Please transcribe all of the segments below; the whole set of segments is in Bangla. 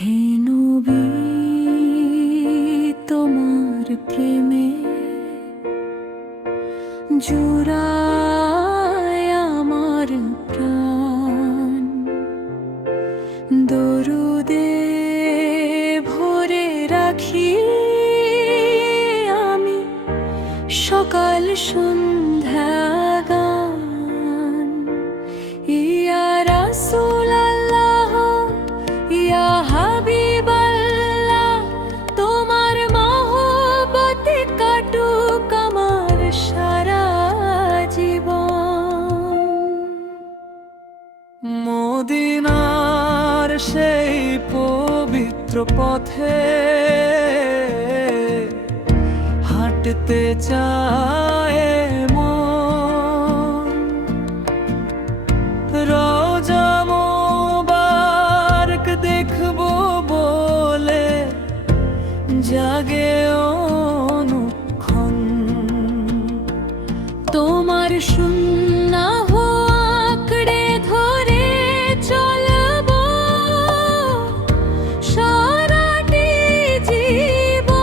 হে নবী, তোমার প্রেমে জুড়ায় আমার প্রাণ। দরুদে ভরে রাখি আমি সকাল সন্ধ্যা গান। ইয়া রাসূলাল্লাহ, ইয়া হাবিবাল্লাহ, তোমার মহব্বতে কাটুক আমার সারা জীবন। মদিনার সেই পবিত্র পথে হাঁটতে চায় মন। রওজা মোবারক দেখবো বলে জাগে অনুক্ষণ। তোমার সুন্নাহ আঁকড়ে ধরে চলবো সারাটি জীবন।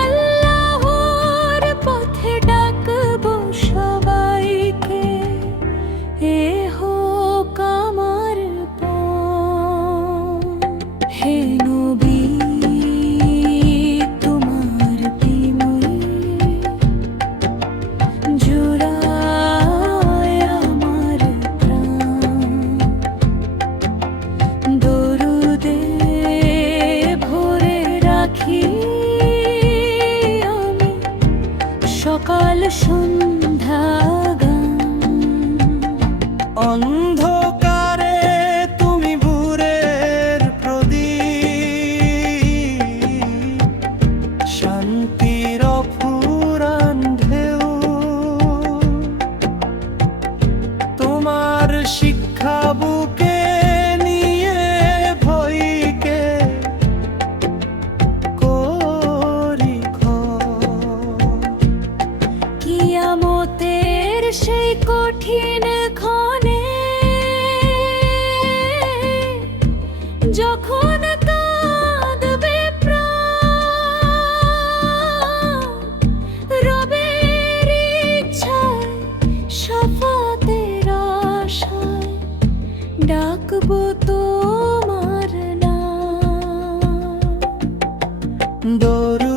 আল্লাহর পথে ডাকবো সবাইকে, এ হোক আমার পথ। হে নবী, তোমার প্রেমে জুড়ায় আমার প্রাণ। দরুদে ভরে রাখি আমি সকাল সন্ধ্যা গান। অন্ধকারে তুমি ভোরের প্রদীপ, শান্তির অফুরান ঢেউ। তোমার শিক্ষা বুকে নিয়ে ভয়কে করি ঘর। কিয়ামতের সেই কঠিন ক্ষণে যখন কাঁদবে প্রাণ, রবের ইচ্ছায় শাফাতের আশায় ডাকবো তোমার নাম। দরুদ